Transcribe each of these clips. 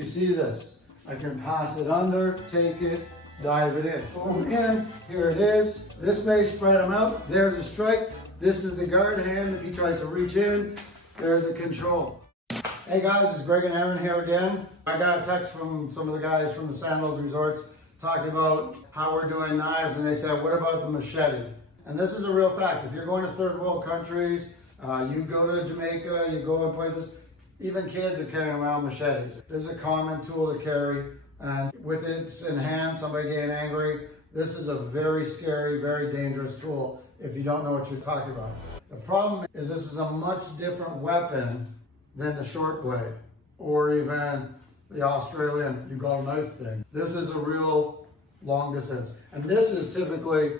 You see this? I can pass it under, take it, dive it in. Boom, in, here it is. This may spread him out. There's a strike. This is the guard hand. If he tries to reach in, there's a control. Hey guys, it's Greg and Aaron here again. I got a text from some of the guys from the Sandals Resorts talking about how we're doing knives, and they said, what about the machete? And this is a real fact. If you're going to third world countries, you go to Jamaica, you go in places, even kids are carrying around machetes. This is a common tool to carry, and with it in hand, somebody getting angry, this is a very scary, very dangerous tool if you don't know what you're talking about. The problem is this is a much different weapon than the short blade, or even the Australian you got a knife thing. This is a real long distance. And this is typically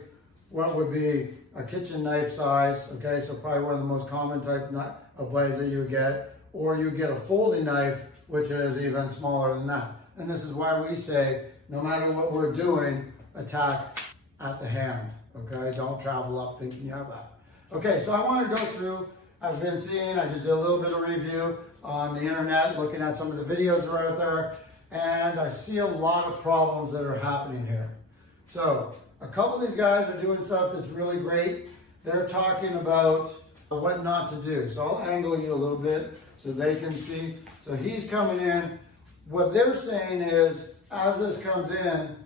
what would be a kitchen knife size, okay? So probably one of the most common type of blades that you would get, or you get a folding knife, which is even smaller than that. And this is why we say, no matter what we're doing, attack at the hand, okay? Don't travel up thinking you have that. Okay, so I want to go through, I've been seeing, I just did a little bit of review on the internet, looking at some of the videos that are out there, and I see a lot of problems that are happening here. So, a couple of these guys are doing stuff that's really great. They're talking about what not to do. So I'll angle you a little bit so they can see. So he's coming in. What they're saying is, as this comes in,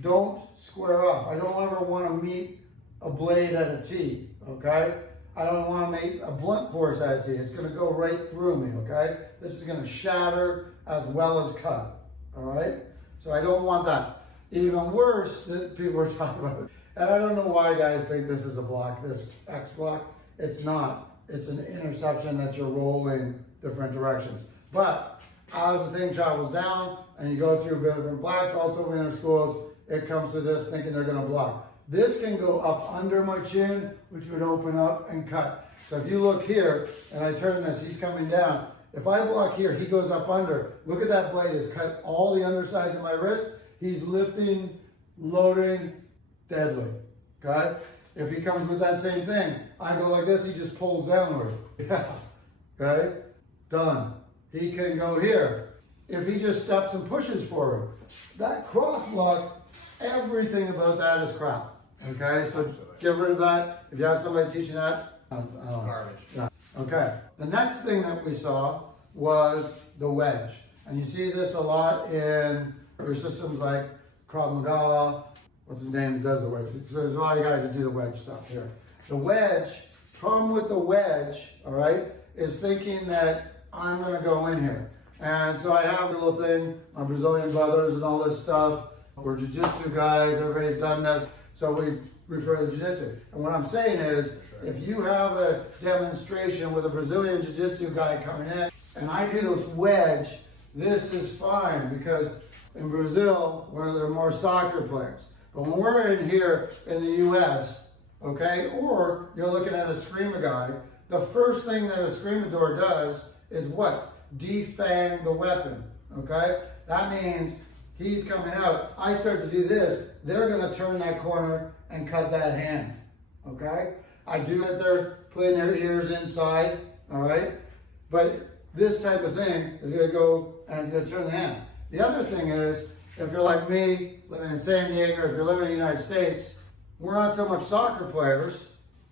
don't square off. I don't ever want to meet a blade at a T, okay? I don't want to make a blunt force at a T. It's going to go right through me, okay? This is going to shatter as well as cut, all right? So I don't want that. Even worse that people are talking about. And I don't know why guys think this is a block, this X block. It's not. It's an interception that you're rolling different directions. But as the thing travels down and you go through different black belts over in schools, it comes to this thinking they're going to block. This can go up under my chin, which would open up and cut. So if you look here and I turn this, he's coming down. If I block here, he goes up under. Look at that blade. It's cut all the undersides of my wrist. He's lifting, loading, deadly, okay? If he comes with that same thing, I go like this, he just pulls downward. Yeah, okay? Done. He can go here. If he just steps and pushes forward, that cross block, everything about that is crap, okay? So get rid of that. If you have somebody teaching that, garbage. Yeah. Okay, the next thing that we saw was the wedge. And you see this a lot in your systems like Krav Maga, what's his name, does the wedge. So there's a lot of guys that do the wedge stuff here. The wedge, problem with the wedge, all right, is thinking that I'm gonna go in here. And so I have a little thing, my Brazilian brothers and all this stuff. We're jiu-jitsu guys, everybody's done this. So we refer to jiu-jitsu. And what I'm saying is, if you have a demonstration with a Brazilian jiu-jitsu guy coming in, and I do this wedge, this is fine because in Brazil, where there are more soccer players. But when we're in here in the US, okay, or you're looking at a screamer guy, the first thing that a screamador does is what? Defang the weapon, okay? That means he's coming out. I start to do this, they're gonna turn that corner and cut that hand, okay? I do it, they're putting their ears inside, all right? But this type of thing is gonna go and it's gonna turn the hand. The other thing is, if you're like me, living in San Diego, or if you're living in the United States, we're not so much soccer players,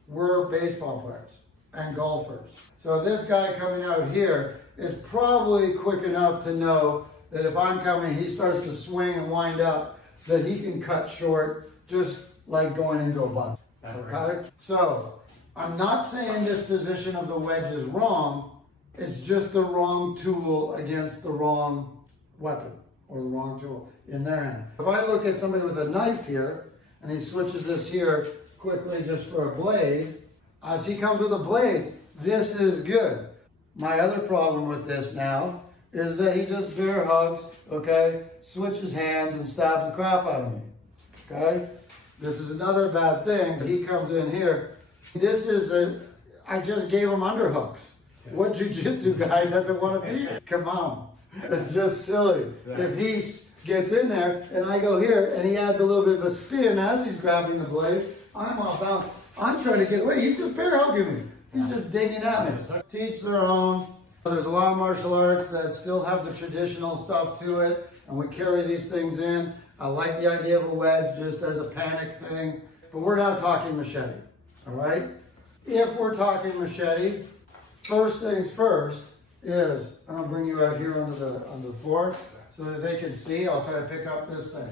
we're baseball players and golfers. So this guy coming out here is probably quick enough to know that if I'm coming, he starts to swing and wind up, that he can cut short, just like going into a bunt, okay? So, I'm not saying this position of the wedge is wrong, it's just the wrong tool against the wrong weapon or the wrong tool in their hand. If I look at somebody with a knife here and he switches this here quickly just for a blade, as he comes with a blade, this is good. My other problem with this now is that he just bear hugs, okay, switches hands and stabs the crap out of me, okay? This is another bad thing. He comes in here. This is I just gave him underhooks. What jiu-jitsu guy doesn't want to be here? Come on. It's just silly. If he gets in there and I go here and he adds a little bit of a spin as he's grabbing the blade, I'm off balance. I'm trying to get away. He's just bear hugging me. He's just digging at me. Teach their own. There's a lot of martial arts that still have the traditional stuff to it, and we carry these things in. I like the idea of a wedge just as a panic thing, but we're not talking machete, all right? If we're talking machete, first things first is, I'm gonna bring you out here onto the floor so that they can see. I'll try to pick up this thing.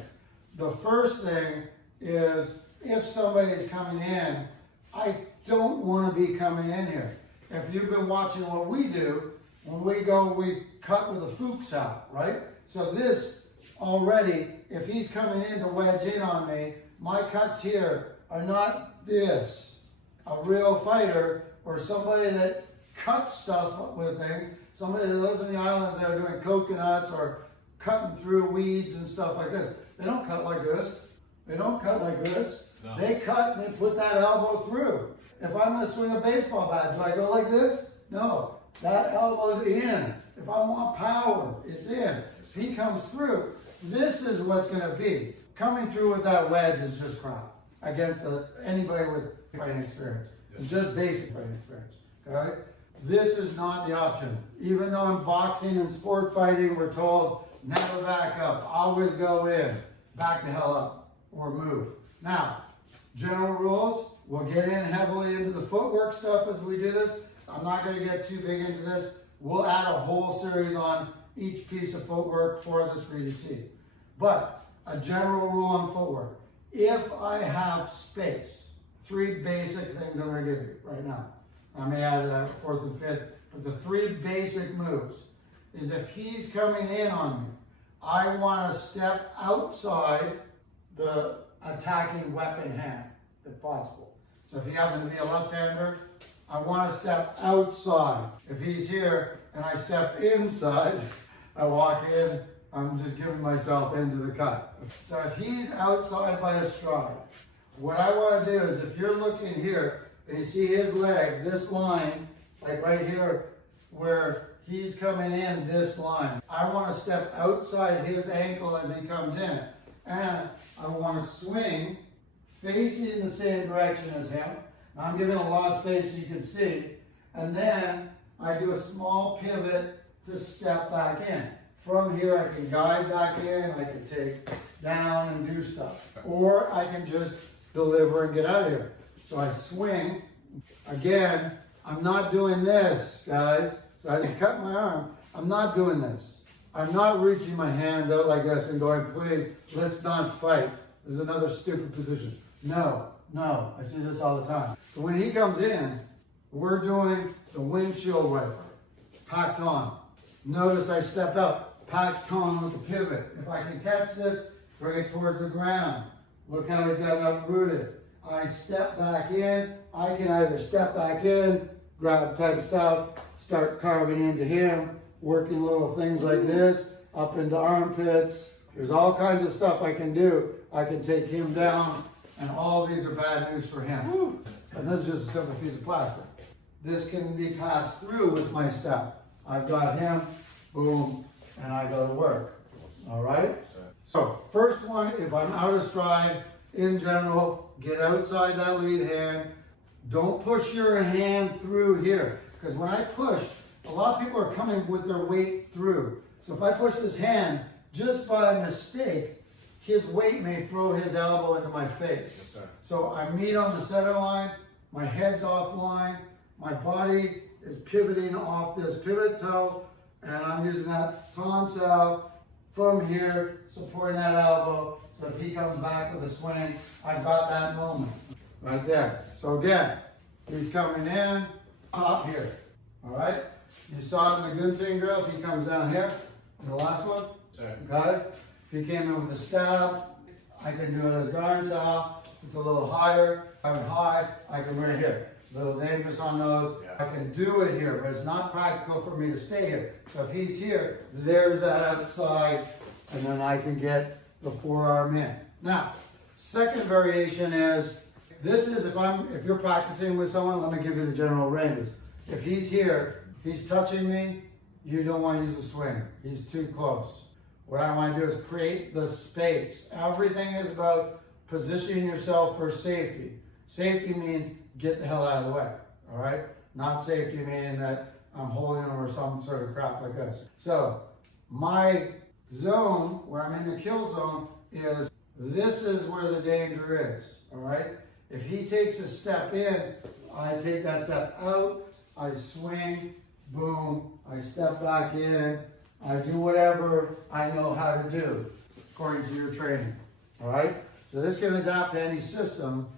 The first thing is, if somebody's coming in, I don't want to be coming in here. If you've been watching what we do, when we go, we cut with the Fuchs out, right? So this already, if he's coming in to wedge in on me, my cuts here are not this. A real fighter or somebody that cuts stuff with things, somebody that lives in the islands that are doing coconuts or cutting through weeds and stuff like this. They don't cut like this. They don't cut like this. No. They cut and they put that elbow through. If I'm going to swing a baseball bat, do I go like this? No. That elbow's in. If I want power, it's in. If he comes through, this is what's going to be. Coming through with that wedge is just crap against anybody with fighting experience. It's just basic fighting experience. Okay? This is not the option. Even though in boxing and sport fighting, we're told never back up, always go in, back the hell up, or move. Now, general rules, we'll get in heavily into the footwork stuff as we do this. I'm not going to get too big into this. We'll add a whole series on each piece of footwork for this for you to see. But a general rule on footwork. If I have space, 3 basic things I'm going to give you right now. I may add a 4th and 5th, but the 3 basic moves is if he's coming in on me, I want to step outside the attacking weapon hand, if possible. So if he happens to be a left-hander, I want to step outside. If he's here and I step inside, I walk in, I'm just giving myself into the cut. So if he's outside by a stride, what I want to do is if you're looking here and you see his legs, this line, like right here, where he's coming in this line, I want to step outside his ankle as he comes in. And I want to swing facing the same direction as him. Now I'm giving a lot of space so you can see. And then I do a small pivot to step back in. From here I can guide back in, I can take down and do stuff. Or I can just deliver and get out of here. So I swing. Again, I'm not doing this, guys. So as I cut my arm, I'm not doing this. I'm not reaching my hands out like this and going, please, let's not fight. This is another stupid position. No, I see this all the time. So when he comes in, we're doing the windshield wiper, packed on. Notice I step out, packed on with the pivot. If I can catch this, bring it towards the ground. Look how he's got it uprooted. I step back in. I can either step back in, grab type of stuff, start carving into him, working little things like this, up into armpits. There's all kinds of stuff I can do. I can take him down, and all these are bad news for him. And this is just a simple piece of plastic. This can be passed through with my step. I've got him, boom, and I go to work. All right? So, first one, if I'm out of stride, in general, get outside that lead hand. Don't push your hand through here. Because when I push, a lot of people are coming with their weight through. So if I push this hand, just by mistake, his weight may throw his elbow into my face. Yes, sir. So I meet on the center line, my head's offline, my body is pivoting off this pivot toe, and I'm using that tonsile from here, supporting that elbow. So if he comes back with a swing, I've got that moment right there. So again, he's coming in, up here. All right? You saw it in the Gunting drill, if he comes down here, in the last one. Sure. Okay? If he came in with a stab, I can do it as guard style. It's a little higher. If I'm high, I can bring it here. A little dangerous on those. Yeah. I can do it here, but it's not practical for me to stay here. So if he's here, there's that outside, and then I can get the forearm in. Now, second variation is, this is if you're practicing with someone, let me give you the general ranges. If he's here, he's touching me, you don't want to use the swing. He's too close. What I want to do is create the space. Everything is about positioning yourself for safety. Safety means get the hell out of the way, all right? Not safety meaning that I'm holding them or some sort of crap like this. So my zone, where I'm in the kill zone, is this is where the danger is, all right? If he takes a step in, I take that step out, I swing, boom, I step back in, I do whatever I know how to do according to your training, all right? So this can adapt to any system.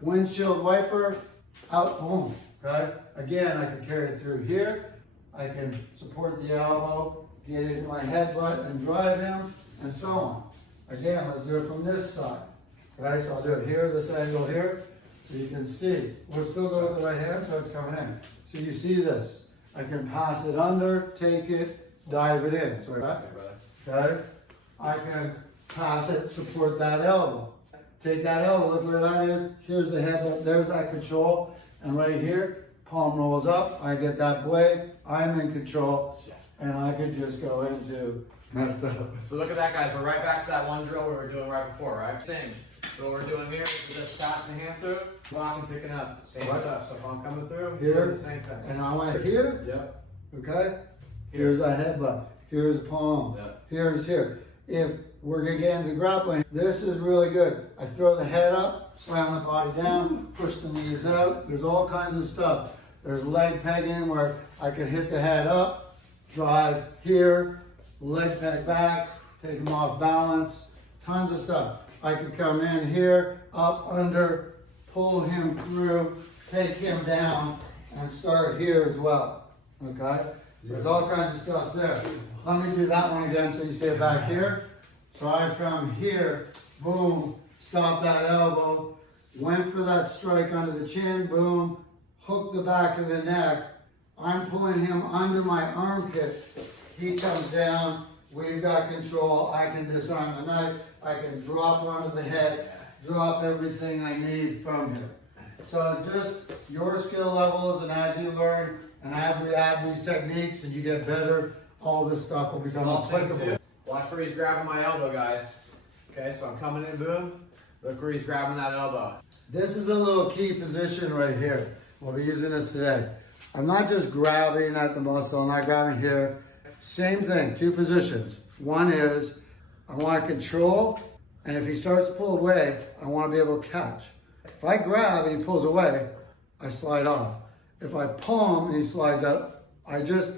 Windshield wiper, out, boom, okay? Again, I can carry it through here. I can support the elbow, get into my headbutt and drive him, and so on. Again, let's do it from this side. Okay, so I'll do it here, this angle here, so you can see. We'll still go with the right hand, so it's coming in. So you see this. I can pass it under, take it, dive it in. So okay, I can pass it, support that elbow. Take that elbow, look where that is. Here's the head, there's that control. And right here, palm rolls up, I get that blade, I'm in control, and I could just go into messed up. So look at that, guys. We're right back to that one drill we were doing right before, right? Same. So what we're doing here is just passing the hand through, blocking, picking up. Same stuff. So if I'm coming through, here, the same thing. And I went here. Yep. Okay? Here's that headbutt. Here's the palm. Yep. Here's here. If we're going to get into the grappling, this is really good. I throw the head up, slam the body down, push the knees out. There's all kinds of stuff. There's leg pegging where I can hit the head up, drive here, leg peg back, take him off balance, tons of stuff. I could come in here, up, under, pull him through, take him down, and start here as well, okay? There's all kinds of stuff there. Let me do that one again so you see it back here. So I from here, boom, stop that elbow, went for that strike under the chin, boom, hook the back of the neck. I'm pulling him under my armpit. He comes down, we've got control. I can disarm the knife. I can drop onto the head, drop everything I need from him. So just your skill levels, and as you learn, and as we add these techniques and you get better, all this stuff will become applicable. Watch where he's grabbing my elbow, guys. Okay, so I'm coming in, boom. Look where he's grabbing that elbow. This is a little key position right here. We'll be using this today. I'm not just grabbing at the muscle, I'm not grabbing here. Same thing, two positions. One is, I want to control, and if he starts to pull away, I want to be able to catch. If I grab and he pulls away, I slide off. If I pull him and he slides out, I just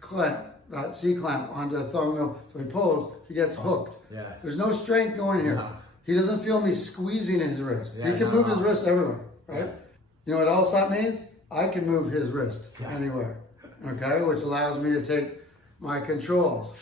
clamp, that C-clamp onto the thumbnail. So he pulls, he gets hooked. Yeah. There's no strength going here. No. He doesn't feel me squeezing his wrist. Yeah, he can move his wrist everywhere, right? Yeah. You know what else that means? I can move his wrist anywhere, okay? Which allows me to take my controls.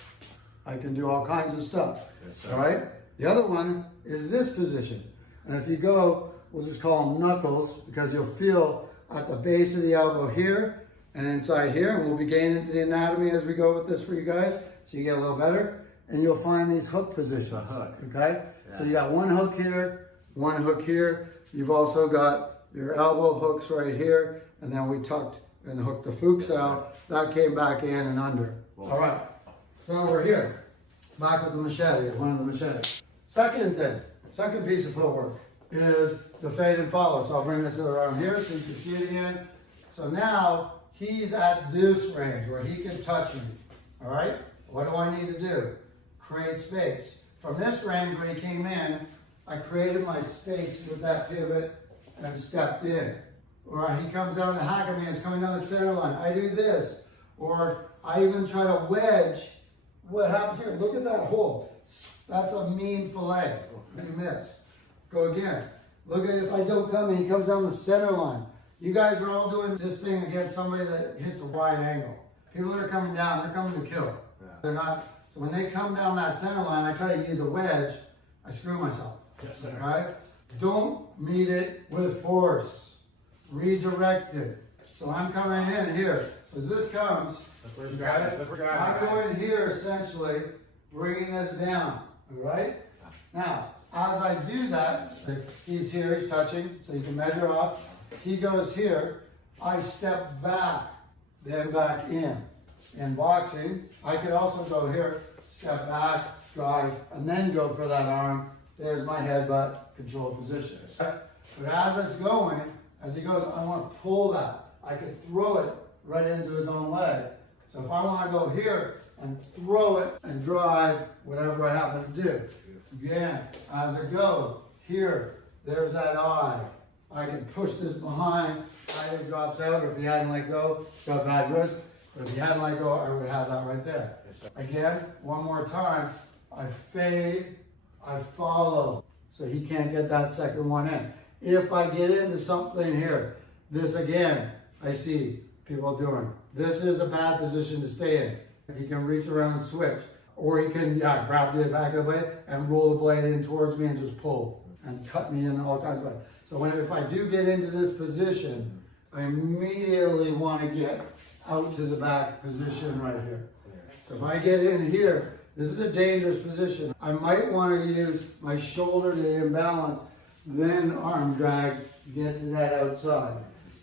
I can do all kinds of stuff, all right? The other one is this position. And if you go, we'll just call them knuckles, because you'll feel at the base of the elbow here and inside here, and we'll be getting into the anatomy as we go with this for you guys, so you get a little better. And you'll find these hook positions, okay? Yeah. So you got one hook here, one hook here. You've also got your elbow hooks right here, and then we tucked and hooked the Fuchs out. That came back in and under. All right, so we're here. Back with the machete, one of the machetes. Second thing, second piece of footwork is the fade and follow. So I'll bring this around here so you can see it again. So now he's at this range where he can touch me, all right? What do I need to do? Create space. From this range when he came in, I created my space with that pivot and stepped in. Or he comes down the hack at me and it's coming down the center line. I do this. Or I even try to wedge. What happens here? Look at that hole. That's a mean fillet. You miss. Go again. Look at if I don't come in, he comes down the center line. You guys are all doing this thing against somebody that hits a wide angle. People that are coming down, they're coming to kill. Yeah. They're not. So when they come down that center line, I try to use a wedge, I screw myself. Yes, sir. Right? Don't meet it with force. Redirect it. So I'm coming in here. So this comes. I'm going here essentially, bringing this down. All right? Now, as I do that, he's here, he's touching, so you can measure off. He goes here. I step back, then back in. In boxing, I could also go here, step back, drive, and then go for that arm. There's my headbutt, control position. But as it's going, as he goes, I want to pull that. I could throw it right into his own leg. So if I want to go here and throw it and drive whatever I happen to do. Again, as I go, here, there's that eye. I can push this behind, either drops out, or if he hadn't let go, got a bad wrist. But if he hadn't let go, I would have that right there. Again, one more time, I fade, I follow. So he can't get that second one in. If I get into something here, this again, I see people doing. This is a bad position to stay in. He can reach around and switch. Or he can grab the back of the blade and roll the blade in towards me and just pull and cut me in all kinds of ways. So if I do get into this position, I immediately want to get out to the back position right here. So if I get in here, this is a dangerous position. I might want to use my shoulder to imbalance, then arm drag, get to that outside.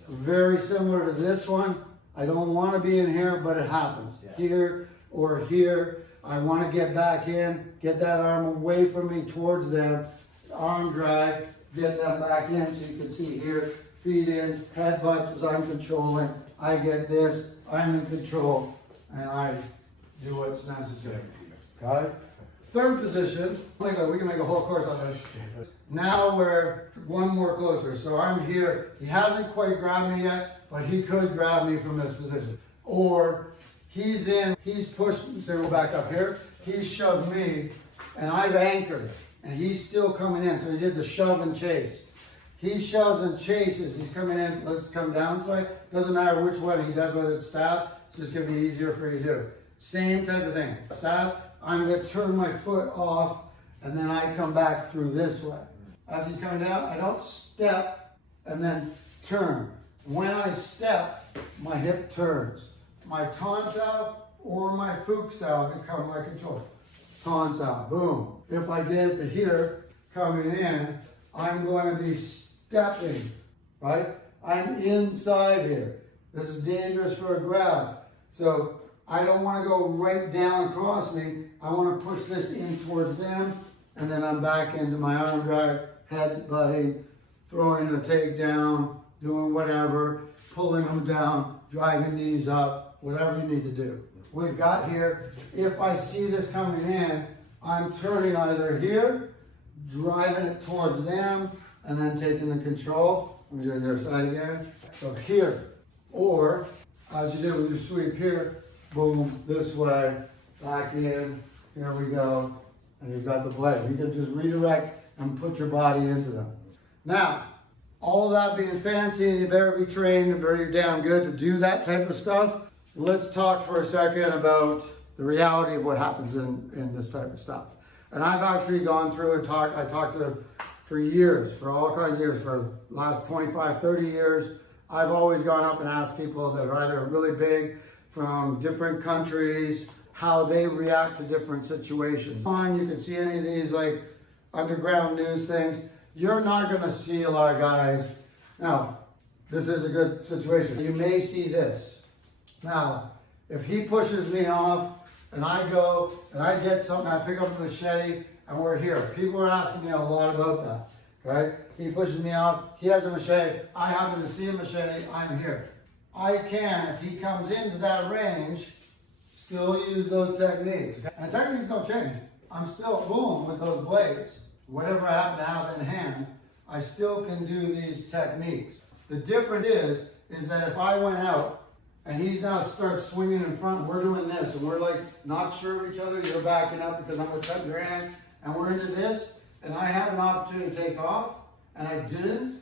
Very similar to this one. I don't want to be in here, but it happens. Here or here. I want to get back in, get that arm away from me towards them, arm drag, get them back in so you can see here, feet in, head butts as I'm controlling. I get this, I'm in control, and I do what's necessary. Okay? Third position, we can make a whole course on this. Now we're one more closer. So I'm here, he hasn't quite grabbed me yet, but he could grab me from this position. Or he's in, he's pushed, say we're back up here, he's shoved me, and I've anchored, and he's still coming in. So he did the shove and chase. He shoves and chases, he's coming in, let's come down side. Doesn't matter which one he does, whether it's stab, it's just gonna be easier for you to do. Same type of thing. Stab, I'm gonna turn my foot off, and then I come back through this way. As he's coming down, I don't step and then turn. When I step, my hip turns. My taunts out or my fooks out become my control. Taunts out, boom. If I get to here, coming in, I'm going to be stepping, right? I'm inside here. This is dangerous for a grab. So I don't want to go right down across me. I want to push this in towards them, and then I'm back into my arm drag, head butting, throwing a takedown, doing whatever, pulling them down, driving knees up, whatever you need to do. We've got here, if I see this coming in, I'm turning either here, driving it towards them, and then taking the control. Let me do the other side again. So here, or as you do with your sweep here, boom, this way, back in, here we go, and you've got the blade. You can just redirect and put your body into them. Now, all that being fancy, and you better be trained and very damn good to do that type of stuff. Let's talk for a second about the reality of what happens in this type of stuff. And I've actually gone through and I talked to them for years, for all kinds of years, for the last 25, 30 years. I've always gone up and asked people that are either really big from different countries, how they react to different situations. You can see any of these like underground news things. You're not gonna see a lot of guys. Now, this is a good situation. You may see this. Now, if he pushes me off and I go and I get something, I pick up a machete and we're here. People are asking me a lot about that, okay? He pushes me off, he has a machete, I happen to see a machete, I'm here. I can, if he comes into that range, still use those techniques. And techniques don't change. I'm still boom with those blades. Whatever I happen to have in hand, I still can do these techniques. The difference is that if I went out and he's now starts swinging in front, we're doing this, and we're like not sure of each other, you're backing up because I'm gonna cut your hand, and we're into this, and I had an opportunity to take off, and I didn't,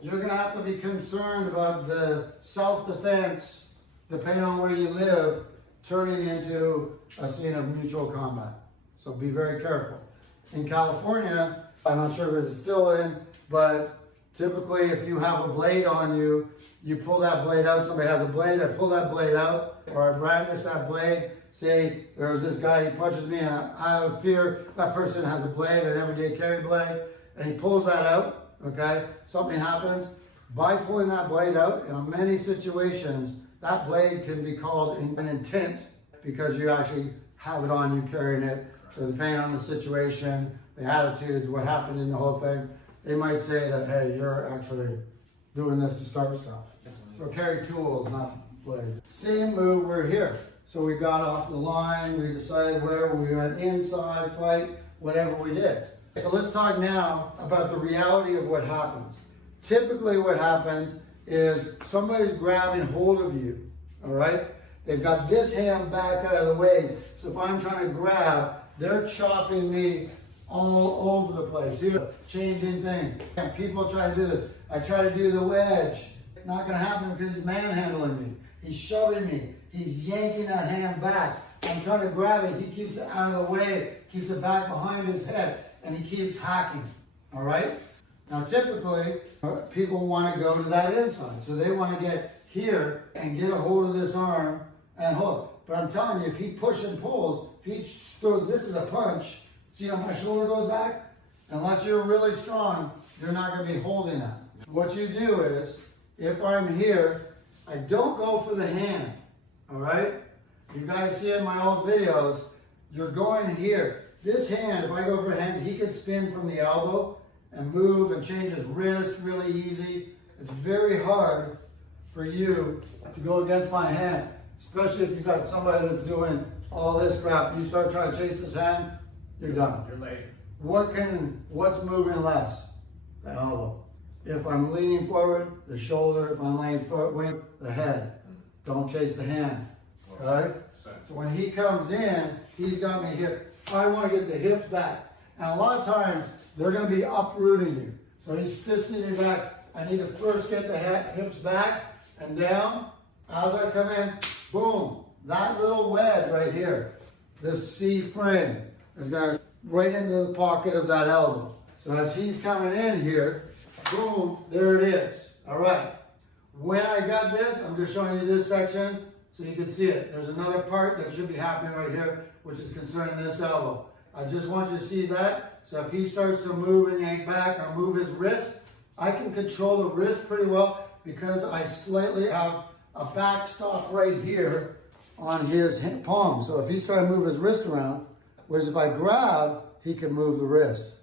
you're gonna have to be concerned about the self-defense, depending on where you live, turning into a scene of mutual combat. So be very careful. In California, I'm not sure if it's still in, but typically if you have a blade on you, you pull that blade out, somebody has a blade, I pull that blade out, or I brandish that blade. Say there's this guy, he punches me and I have fear that person has a blade, an everyday carry blade, and he pulls that out, okay? Something happens. By pulling that blade out, in many situations, that blade can be called an intent because you actually have it on you carrying it. So depending on the situation, the attitudes, what happened in the whole thing, they might say that, hey, you're actually doing this to start stuff. So carry tools, not blades. Same move, we're here. So we got off the line, we decided where we went inside, fight, whatever we did. So let's talk now about the reality of what happens. Typically what happens is somebody's grabbing hold of you, all right? They've got this hand back out of the way. So if I'm trying to grab, they're chopping me all over the place. Here, changing things. And people try to do this. I try to do the wedge. Not gonna happen because he's manhandling me. He's shoving me. He's yanking that hand back. I'm trying to grab it. He keeps it out of the way, keeps it back behind his head, and he keeps hacking, all right? Now typically, people want to go to that inside. So they want to get here and get a hold of this arm and hold. But I'm telling you, if he pushes and pulls, if he throws this as a punch, see how my shoulder goes back? Unless you're really strong, you're not going to be holding that. What you do is, if I'm here, I don't go for the hand, all right? You guys see in my old videos, you're going here. This hand, if I go for a hand, he can spin from the elbow and move and change his wrist really easy. It's very hard for you to go against my hand, especially if you've got somebody that's doing all this crap. You start trying to chase this hand, you're done. You're late. What's moving less? The elbow. If I'm leaning forward, the shoulder. If I'm leaning forward, the head. Don't chase the hand, all right? So when he comes in, he's got me here. I want to get the hips back. And a lot of times, they're going to be uprooting you. So he's fisting you back. I need to first get the hips back and down. As I come in, boom, that little wedge right here, this C frame, is going right into the pocket of that elbow. So as he's coming in here, boom, there it is. All right. When I got this, I'm just showing you this section so you can see it. There's another part that should be happening right here, which is concerning this elbow. I just want you to see that. So if he starts to move and yank back or move his wrist, I can control the wrist pretty well because I slightly have a backstop right here on his palm. So if he's trying to move his wrist around, whereas if I grab, he can move the wrist.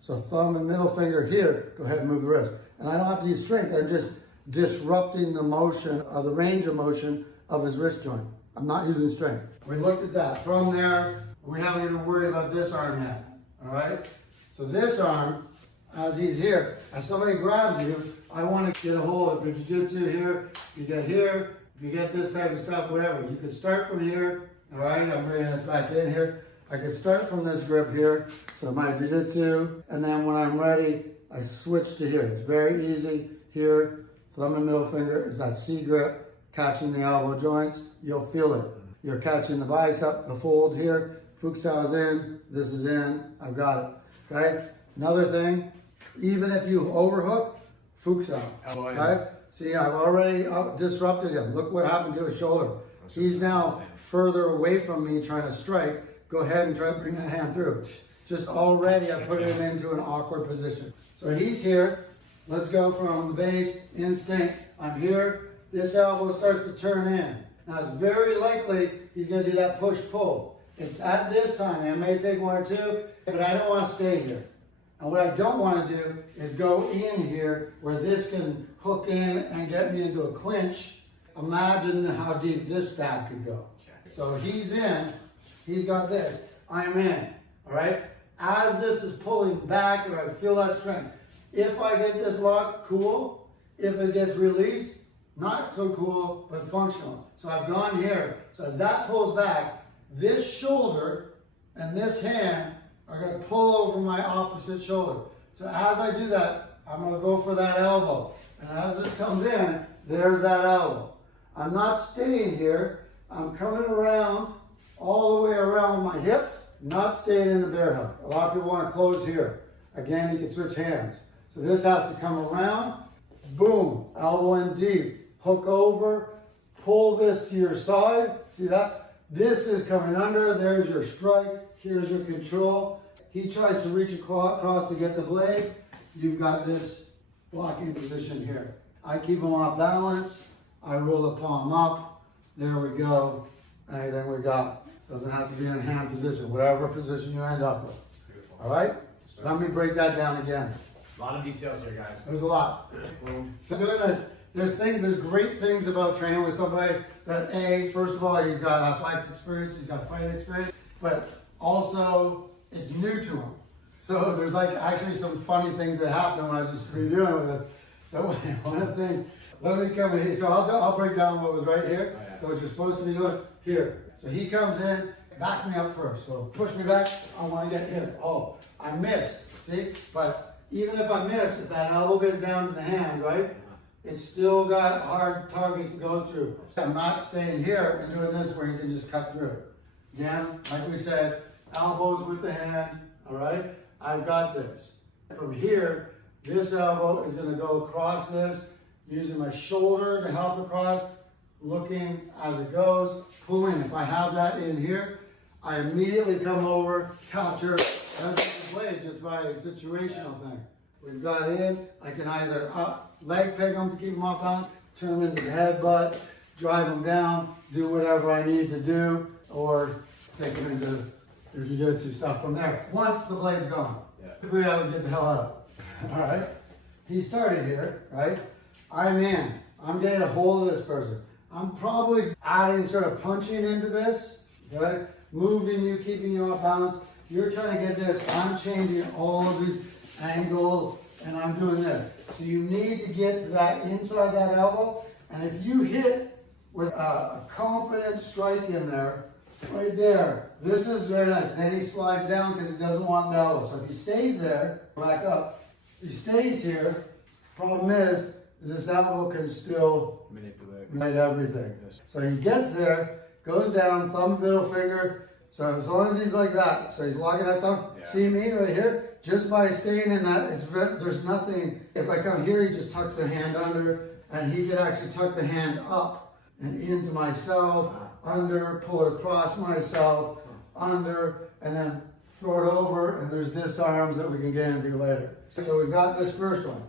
So thumb and middle finger here, go ahead and move the wrist. And I don't have to use strength, I'm just disrupting the motion, or the range of motion of his wrist joint. I'm not using strength. We looked at that. From there, we haven't even worried about this arm yet, all right? So this arm, as he's here, as somebody grabs you, I want to get a hold of jiu-jitsu here, you get here, if you get this type of stuff, whatever. You can start from here, all right? I'm bringing this back in here. I can start from this grip here, so my jiu-jitsu, and then when I'm ready, I switch to here. It's very easy. Here, thumb and middle finger is that C grip, catching the elbow joints. You'll feel it. You're catching the bicep, the fold here. Fukusawa's in, this is in, I've got it, right? Another thing, even if you overhook, Fukusawa, right? See, I've already disrupted him. Look what happened to his shoulder. He's now further away from me trying to strike. Go ahead and try to bring that hand through. Just already I put him into an awkward position. So he's here. Let's go from the base, instinct. I'm here. This elbow starts to turn in. Now it's very likely he's going to do that push-pull. It's at this time, it may take one or two, but I don't want to stay here. And what I don't want to do is go in here where this can hook in and get me into a clinch. Imagine how deep this stab could go. So he's in, he's got this, I'm in, all right? As this is pulling back, or I feel that strength, if I get this lock, cool. If it gets released, not so cool, but functional. So I've gone here. So as that pulls back, this shoulder and this hand are going to pull over my opposite shoulder. So as I do that, I'm going to go for that elbow. And as this comes in, there's that elbow. I'm not staying here. I'm coming around, all the way around my hip, not staying in the bear hug. A lot of people want to close here. Again, you can switch hands. So this has to come around, boom, elbow in deep, hook over, pull this to your side. See that? This is coming under, there's your strike, here's your control. He tries to reach across to get the blade. You've got this blocking position here. I keep him off balance. I roll the palm up. There we go. Anything we got. Doesn't have to be in hand position, whatever position you end up with. Beautiful. All right? Let me break that down again. A lot of details here, guys. There's a lot. So doing There's great things about training with somebody that first of all, he's got athletic experience, he's got fight experience, but also it's new to him. So there's like actually some funny things that happened when I was just reviewing with this. So one of the things, let me come in here. So I'll break down what was right here. Oh, yeah. So what you're supposed to be doing here. So he comes in, back me up first. So push me back, I want to get here. Oh, I missed, see? But even if I miss, if that elbow gets down to the hand, right? It's still got a hard target to go through. I'm not staying here and doing this where you can just cut through. Again, like we said, elbows with the hand, all right? I've got this. From here, this elbow is gonna go across this, using my shoulder to help across, looking as it goes, pulling. If I have that in here, I immediately come over, capture, and blade just by a situational thing. We've got in, I can either leg peg them to keep them off balance, turn them into the headbutt, drive them down, do whatever I need to do, or take them into the jiu-jitsu stuff from there. Once the blade's gone, we have to get the hell out. All right? He started here, right? I'm in. I'm getting a hold of this person. I'm probably adding sort of punching into this, right? Moving you, keeping you off balance. You're trying to get this. I'm changing all of these angles, and I'm doing this. So you need to get to that inside that elbow, and if you hit with a confident strike in there, right there, this is very nice. Then he slides down because he doesn't want the elbow. So if he stays there, back up, if he stays here, problem is this elbow can still manipulate everything. So he gets there, goes down, thumb, middle finger. So as long as he's like that, so he's locking that thumb. Yeah. See me right here? Just by staying in that, there's nothing. If I come here, he just tucks the hand under, and he can actually tuck the hand up and into myself, under, pull it across myself, under, and then throw it over, and there's disarms that we can get into later. So we've got this first one.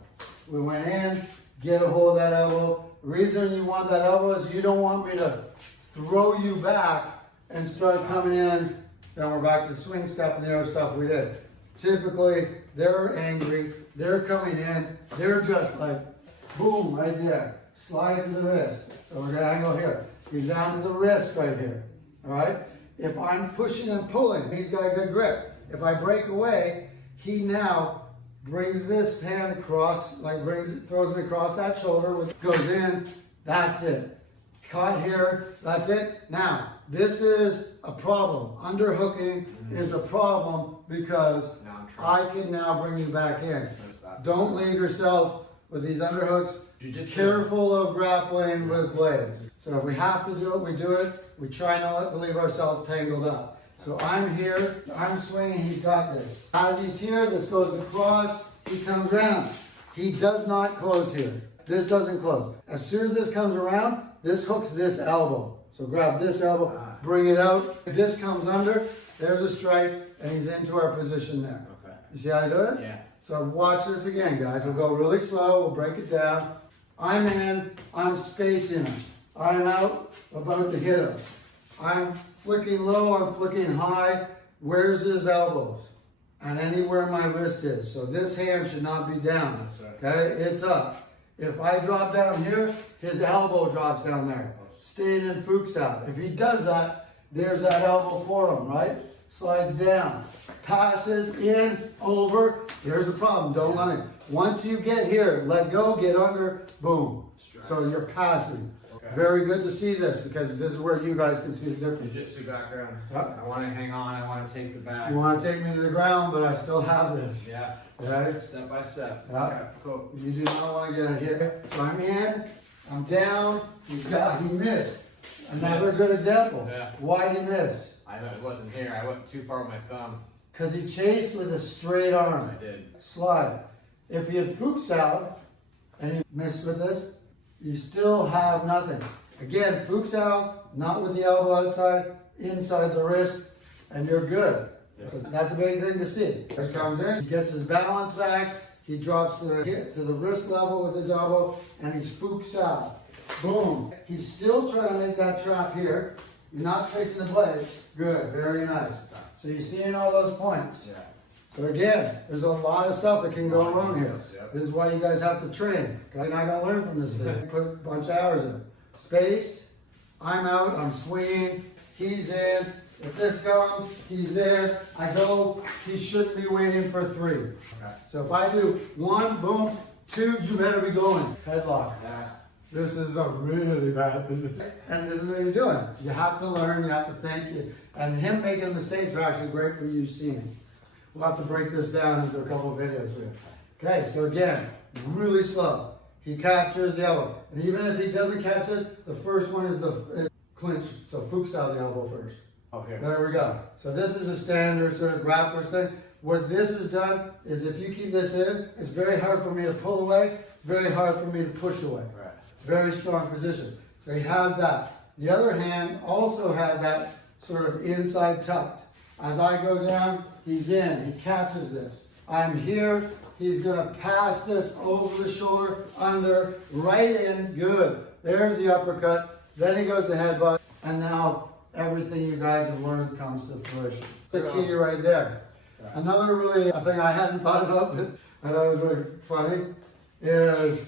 We went in, get a hold of that elbow. The reason you want that elbow is you don't want me to throw you back and start coming in, then we're back to swing step and the other stuff we did. Typically, they're angry, they're coming in, they're just like, boom, right there. Slide to the wrist. So we're gonna angle here. He's down to the wrist right here, all right? If I'm pushing and pulling, he's got a good grip. If I break away, he now brings this hand across, like throws me across that shoulder, which goes in, that's it. Caught here, that's it. Now, this is a problem. Underhooking is a problem because I can now bring you back in. Don't leave yourself with these underhooks. Careful of grappling with blades. So if we have to do it, we do it. We try not to leave ourselves tangled up. So I'm here, I'm swinging, he's got this. As he's here, this goes across, he comes around. He does not close here. This doesn't close. As soon as this comes around, this hooks this elbow. So grab this elbow, bring it out. If this comes under, there's a strike, and he's into our position there. Okay. You see how I do it? Yeah. So watch this again, guys. We'll go really slow, we'll break it down. I'm in, I'm spacing him. I'm out, about to hit him. I'm flicking low, I'm flicking high. Where's his elbows? And anywhere my wrist is. So this hand should not be down. Okay, it's up. If I drop down here, his elbow drops down there. Staying in Fuchs out. If he does that, there's that elbow for him, right? Slides down. Passes in, over. Here's the problem. Don't let me. Once you get here, let go, get under, boom. So you're passing. Okay. Very good to see this because this is where you guys can see the difference. Jiu-jitsu background. Yep. I want to hang on. I want to take the back. You want to take me to the ground, but I still have this. Yeah. Okay? Step by step. Yep. Okay, cool. You do not want to get hit. So I'm in, I'm down, he missed. Another good example. Yeah. Why did he miss? I know it wasn't here. I went too far with my thumb. Because he chased with a straight arm. I did. Slide. If he had Fuchs out and he missed with this, you still have nothing. Again, Fuchs out, not with the elbow outside, inside the wrist, and you're good. Yeah. So that's a big thing to see. He comes in, he gets his balance back, he drops to the wrist level with his elbow, and he's Fuchs out. Boom. He's still trying to make that trap here. You're not tracing the blade. Good, very nice. So you're seeing all those points. Yeah. So again, there's a lot of stuff that can go wrong here. This is why you guys have to train. You're not gonna learn from this video. Put a bunch of hours in. Spaced, I'm out, I'm swinging, he's in. If this comes, he's there. I go, he shouldn't be waiting for 3. Okay. So if I do 1, boom, 2, you better be going. Headlock. Yeah. This is a really bad position. And this is what you're doing. You have to learn, you have to think. And him making mistakes are actually great for you seeing. We'll have to break this down into a couple of videos for you. Okay, so again, really slow. He captures the elbow. And even if he doesn't catch this, the first one is the clinch. So Fuchs out the elbow first. Okay. There we go. So this is a standard sort of grappler's thing. What this has done is if you keep this in, it's very hard for me to pull away. It's very hard for me to push away. Right. Very strong position. So he has that. The other hand also has that sort of inside tucked. As I go down, he's in. He catches this. I'm here. He's going to pass this over the shoulder, under, right in. Good. There's the uppercut. Then he goes to headbutt. And now everything you guys have learned comes to fruition. The key right there. Another really thing I hadn't thought about, but I thought it was really funny, is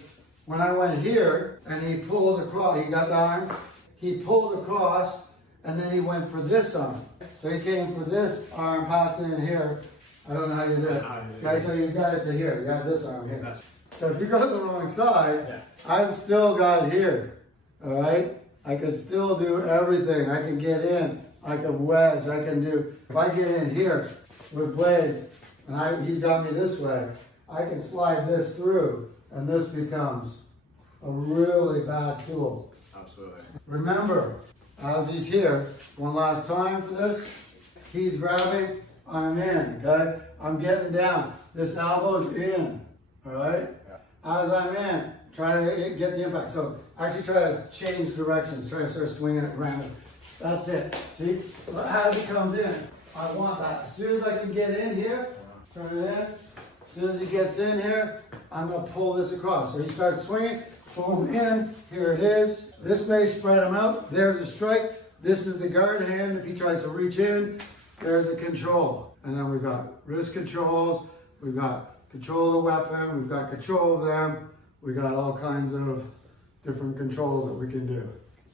when I went here and he pulled across, he got the arm, he pulled across, and then he went for this arm. So he came for this arm, passed in here. I don't know how you did it. Okay, so you got it to here. You got this arm here. So if you go to the wrong side, I've still got here. All right? I can still do everything. I can get in. I can wedge. I can do, if I get in here with blade, and he's got me this way, I can slide this through, and this becomes a really bad tool. Absolutely. Remember, as he's here, one last time for this, he's grabbing, I'm in, okay? I'm getting down. This elbow's in, all right? Yeah. As I'm in, try to get the impact. So actually try to change directions, try to start swinging it random. That's it, see? As it comes in, I want that. As soon as I can get in here, turn it in. As soon as he gets in here, I'm gonna pull this across. So he starts swinging, boom, in, here it is. This may spread him out. There's a strike. This is the guard hand. If he tries to reach in, there's a control. And then we've got wrist controls. We've got control of the weapon. We've got control of them. We got all kinds of different controls that we can do.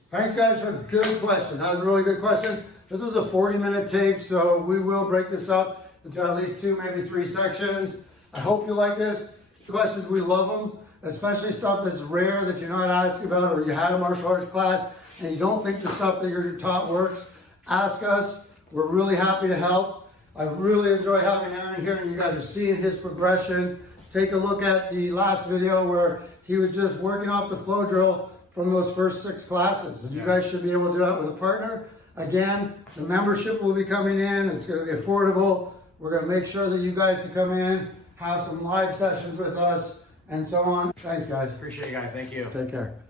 Thanks guys for a good question. That was a really good question. This was a 40-minute tape, so we will break this up into at least 2, maybe 3 sections. I hope you like this. Questions, we love them, especially stuff that's rare that you're not asking about, or you had a martial arts class and you don't think the stuff that you're taught works. Ask us. We're really happy to help. I really enjoy having Aaron here, and you guys are seeing his progression. Take a look at the last video where he was just working off the flow drill from those first 6 classes. And you guys should be able to do that with a partner. Again, the membership will be coming in. It's going to be affordable. We're going to make sure that you guys can come in, have some live sessions with us, and so on. Thanks, guys. Appreciate you guys. Thank you. Take care.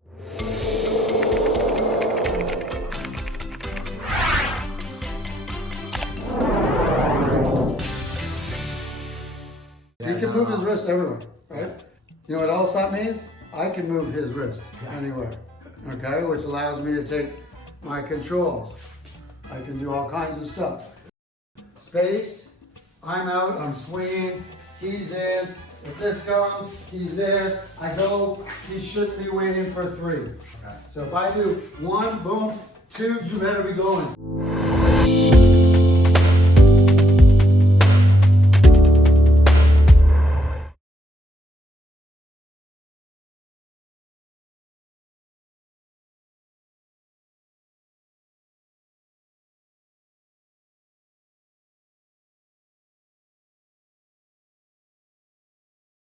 He can move his wrist everywhere, right? You know what else that means? I can move his wrist anywhere, okay? Which allows me to take my controls. I can do all kinds of stuff. Spaced, I'm out, I'm swinging, he's in. If this comes, he's there. I go, he shouldn't be waiting for 3. Okay. So if I do 1, boom, 2, you better be going.